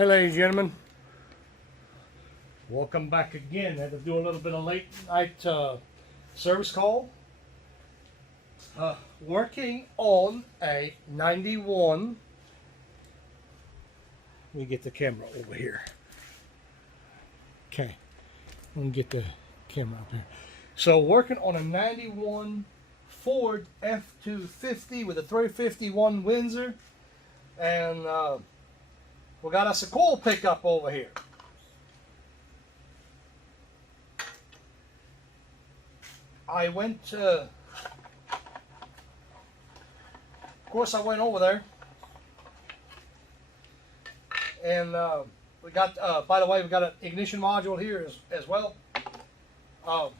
Hey ladies and gentlemen, welcome back again. I had to do a little bit of late night service call. Working on a 91. Let me get the camera over here. Okay, let me get the camera up here. So working on a 91 Ford F250 with a 351 Windsor, and we got us a coil pickup over here. I went, of course I went over there, and we got, by the way, we got an ignition module here as well. I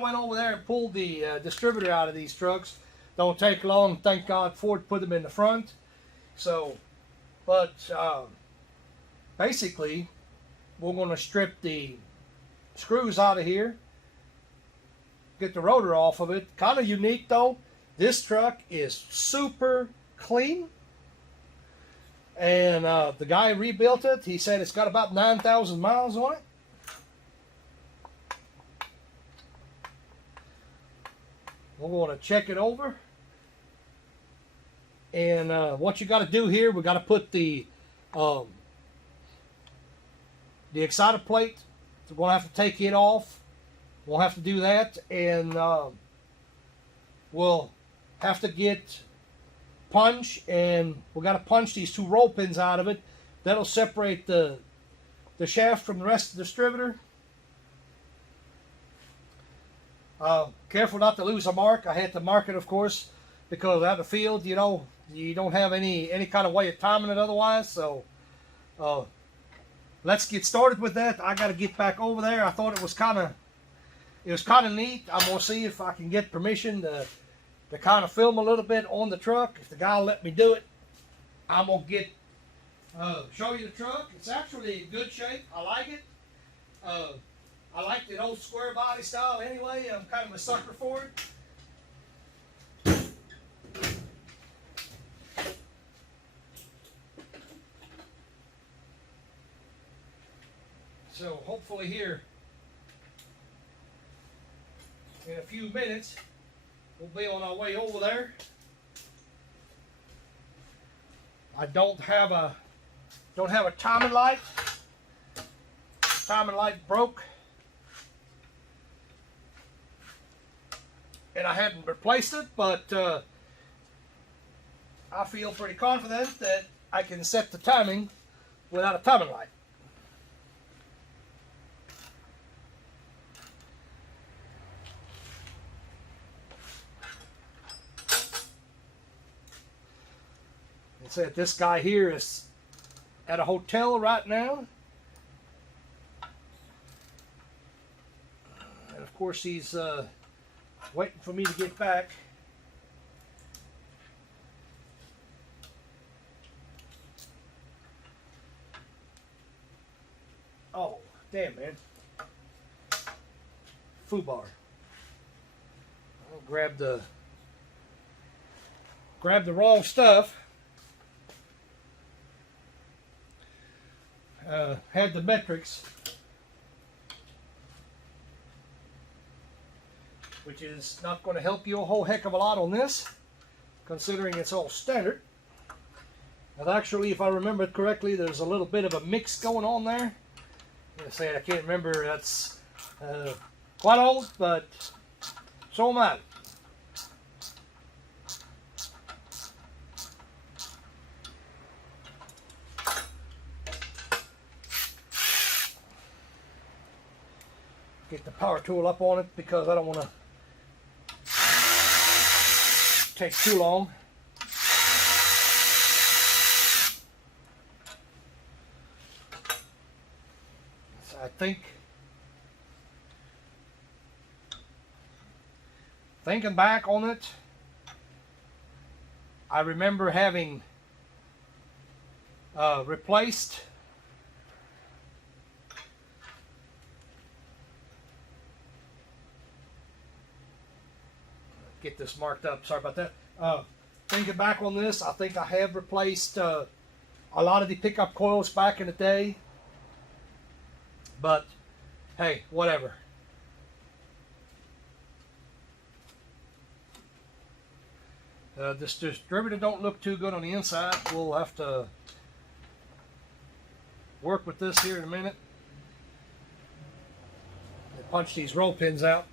went over there and pulled the distributor out of these trucks. Don't take long. Thank God Ford put them in the front. So, but basically, we're going to strip the screws out of here, get the rotor off of it. Kind of unique though. This truck is super clean, and the guy rebuilt it. He said it's got about 9,000 miles on it. We're going to check it over, and what you got to do here, we got to put the exciter plate. We're going to have to take it off. We'll have to do that, and we'll have to get punch, and we got to punch these two roll pins out of it. That'll separate the shaft from the rest of the distributor. Careful not to lose a mark. I had to mark it, of course, because out in the field, you know, you don't have any kind of way of timing it otherwise. So let's get started with that. I got to get back over there. I thought it was kind of neat. I'm gonna see if I can get permission to kind of film a little bit on the truck. If the guy will let me do it, I'm gonna get show you the truck. It's actually in good shape. I like it. I like the old square body style anyway. I'm kind of a sucker for it. So hopefully here in a few minutes we'll be on our way over there. I don't have a timing light. Timing light broke, and I hadn't replaced it, but I feel pretty confident that I can set the timing without a timing light. It said this guy here is at a hotel right now. And of course he's waiting for me to get back. Oh, damn, man. Foobar. I'll grab the wrong stuff. Had the metrics, which is not going to help you a whole heck of a lot on this, considering it's all standard. And actually, if I remember it correctly, there's a little bit of a mix going on there. I say I can't remember. That's quite old, but so am I. Get the power tool up on it because I don't want to take too long. So I think, thinking back on it, I remember having replaced get this marked up. Sorry about that. Thinking back on this, I think I have replaced a lot of the pickup coils back in the day. But hey, whatever. This distributor don't look too good on the inside. We'll have to work with this here in a minute. Punch these roll pins out.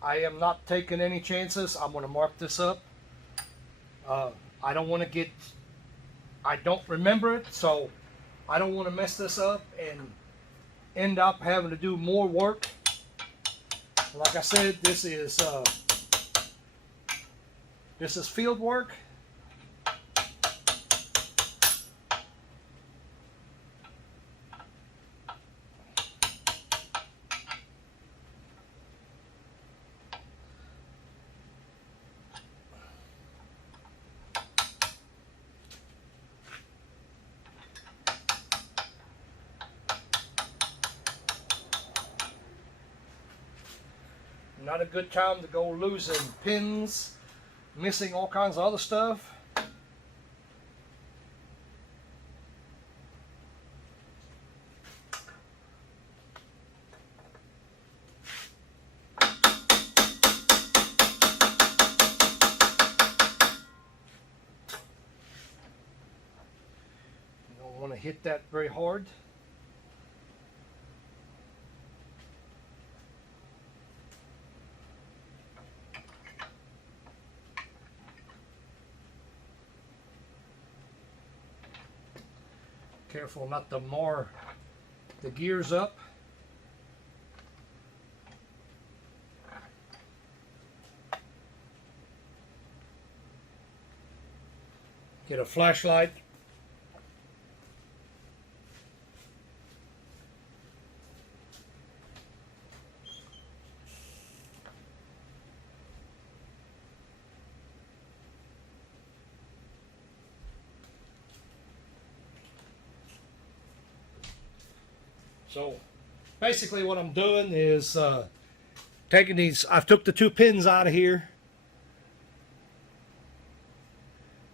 I am not taking any chances. I'm going to mark this up. I don't want to get, I don't remember it, so I don't want to mess this up and end up having to do more work. Like I said, this is field work. Not a good time to go losing pins, missing all kinds of other stuff. You don't want to hit that very hard. Careful not to mar the gears up. Get a flashlight. So basically what I'm doing is taking these, I've took the two pins out of here.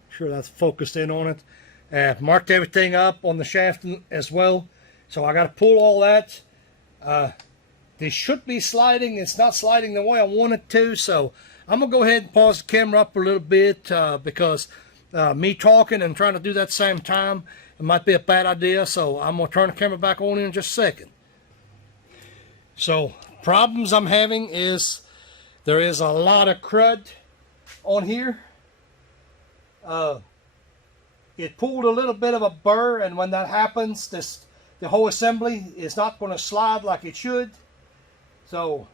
Sure that's focused in on it. Marked everything up on the shaft as well. So I got to pull all that. This should be sliding. It's not sliding the way I want it to. So I'm going to go ahead and pause the camera up a little bit because me talking and trying to do that at the same time, it might be a bad idea, so I'm going to turn the camera back on in just a second. So, problems I'm having is there is a lot of crud on here. It pulled a little bit of a burr, and when that happens, the whole assembly is not going to slide like it should. So,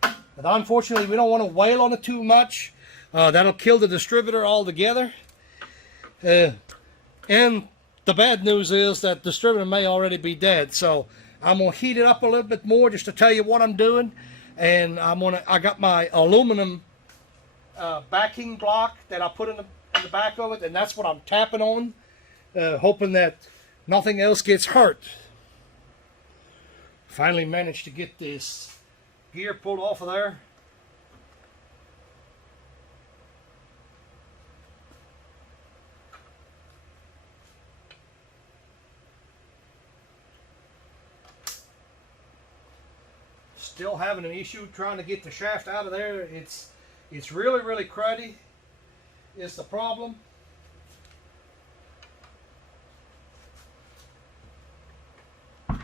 but unfortunately, we don't want to wail on it too much. That'll kill the distributor altogether. And the bad news is that the distributor may already be dead. So I'm going to heat it up a little bit more just to tell you what I'm doing. And I got my aluminum backing block that I put in the back of it. And that's what I'm tapping on, hoping that nothing else gets hurt. Finally managed to get this gear pulled off of there. Still having an issue trying to get the shaft out of there. It's really cruddy. is the problem. I'll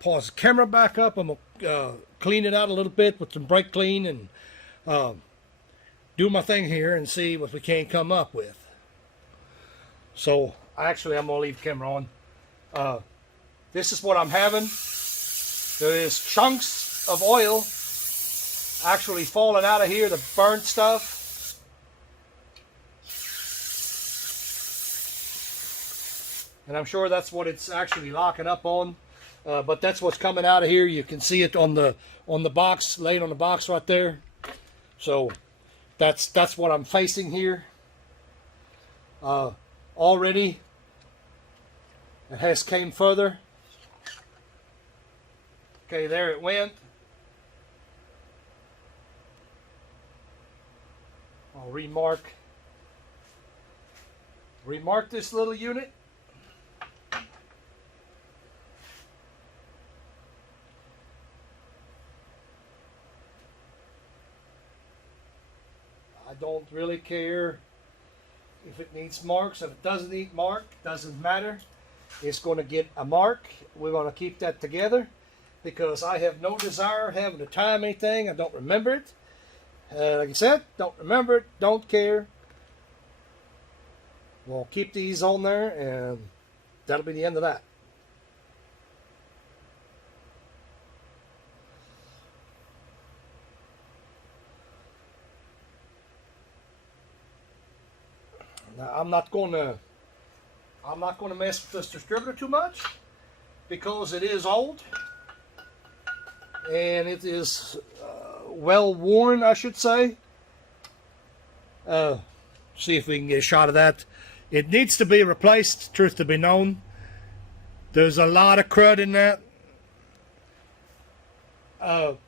pause the camera back up. I'm going to clean it out a little bit with some brake clean and do my thing here and see what we can come up with. So actually I'm going to leave the camera on. This is what I'm having. There is chunks of oil actually falling out of here, the burnt stuff. And I'm sure that's what it's actually locking up on. But that's what's coming out of here. You can see it on the box, laying on the box right there. So that's what I'm facing here. Already it has came further. Okay, there it went. I'll remark this little unit. I don't really care if it needs marks. If it doesn't need mark, doesn't matter. It's going to get a mark. We're going to keep that together because I have no desire having to time anything. I don't remember it. Like I said, don't remember it, don't care. We'll keep these on there and that'll be the end of that. Now, I'm not going to mess with this distributor too much because it is old and it is well worn, I should say. See if we can get a shot of that. It needs to be replaced, truth to be known. There's a lot of crud in that. I'm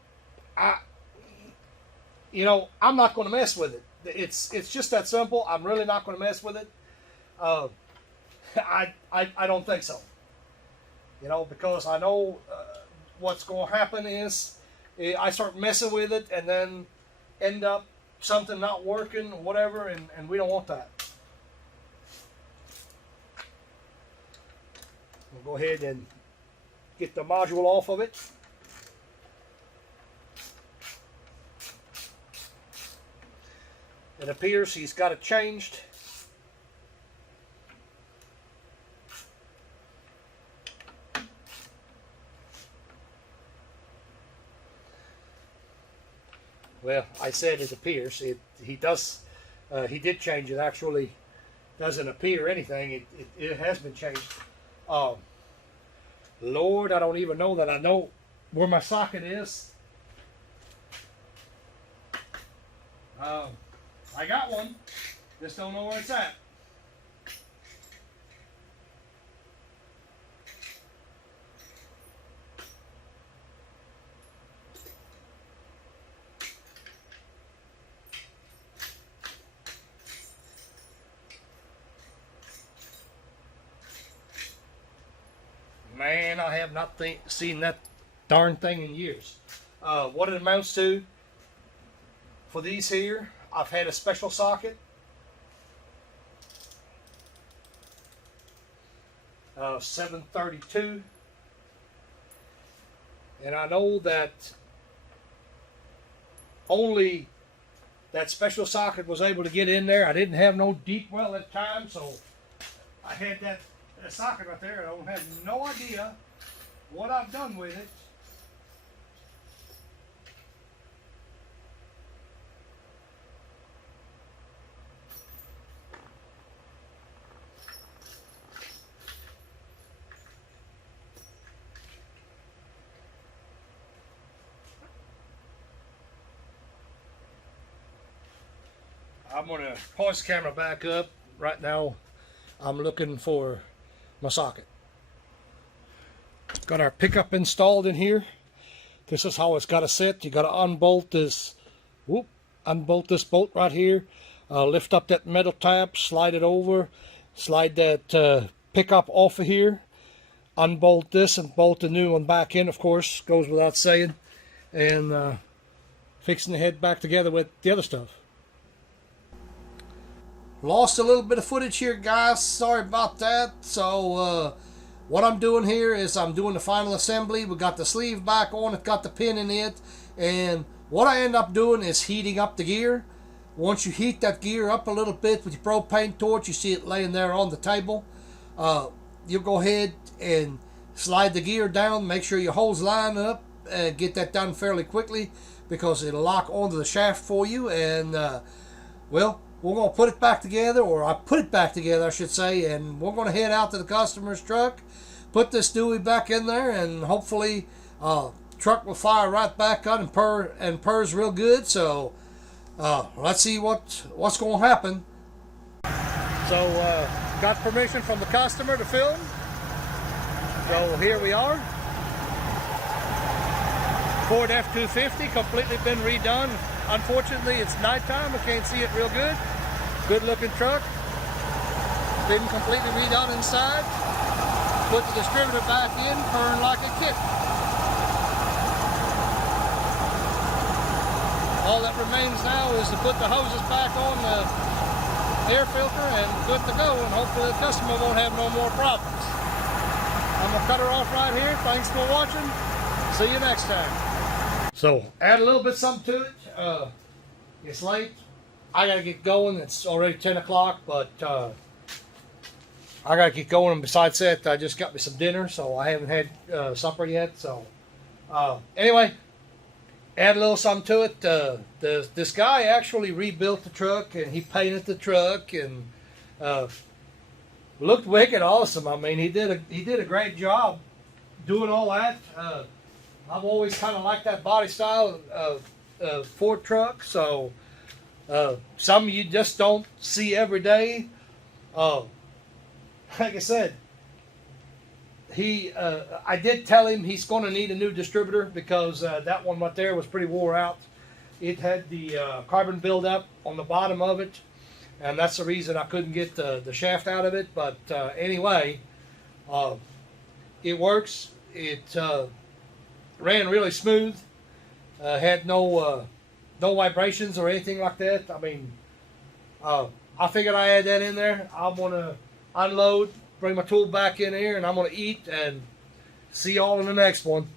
not going to mess with it. It's just that simple. I'm really not going to mess with it. I don't think so. Because I know what's going to happen is I start messing with it and then end up something not working or whatever, and we don't want that. We'll go ahead and get the module off of it. It appears he's got it changed. Well, I said it appears. He did change it. Actually, doesn't appear anything. It has been changed. Lord, I don't even know that I know where my socket is. I got one. Just don't know where it's at. Man, I have not seen that darn thing in years. What it amounts to for these here, I've had a special socket. 732. And I know that only that special socket was able to get in there. I didn't have no deep well at the time, so I had that socket right there. I don't have no idea what I've done with it. I'm going to pause the camera back up. Right now I'm looking for my socket. Got our pickup installed in here. This is how it's got to sit. You got to unbolt this. Unbolt this bolt right here. Lift up that metal tab. Slide it over. Slide that pickup off of here. unbolt this and bolt the new one back in, of course, goes without saying, and fixing the head back together with the other stuff. Lost a little bit of footage here, guys. Sorry about that. So what I'm doing here is I'm doing the final assembly. We got the sleeve back on it, got the pin in it, and what I end up doing is heating up the gear. Once you heat that gear up a little bit with your propane torch, you see it laying there on the table, you'll go ahead and slide the gear down, make sure your holes line up, and get that done fairly quickly because it'll lock onto the shaft for you. And well, we're going to put it back together, or I put it back together, I should say, and we're going to head out to the customer's truck, put this Dewey back in there, and hopefully truck will fire right back up and purrs real good. So let's see what's going to happen. So got permission from the customer to film. So here we are. Ford F250, completely been redone. Unfortunately, it's nighttime. I can't see it real good. Good looking truck. Been completely redone inside. Put the distributor back in, purring like a kitten. All that remains now is to put the hoses back on the air filter and good to go, and hopefully the customer won't have no more problems. I'm going to cut her off right here. Thanks for watching. See you next time. So, add a little bit something to it. It's late. I got to get going. It's already 10 o'clock, but I got to get going. And besides that, I just got me some dinner, so I haven't had supper yet. So, anyway, add a little something to it. This guy actually rebuilt the truck, and he painted the truck, and looked wicked awesome. I mean, he did a great job doing all that. I've always kind of liked that body style of Ford truck, so some you just don't see every day. Like I said, I did tell him he's going to need a new distributor because that one right there was pretty wore out. It had the carbon buildup on the bottom of it, and that's the reason I couldn't get the shaft out of it. But anyway, it works. It ran really smooth. Had no vibrations or anything like that. I mean, I figured I had that in there. I'm gonna unload, bring my tool back in here, and I'm gonna eat and see y'all in the next one.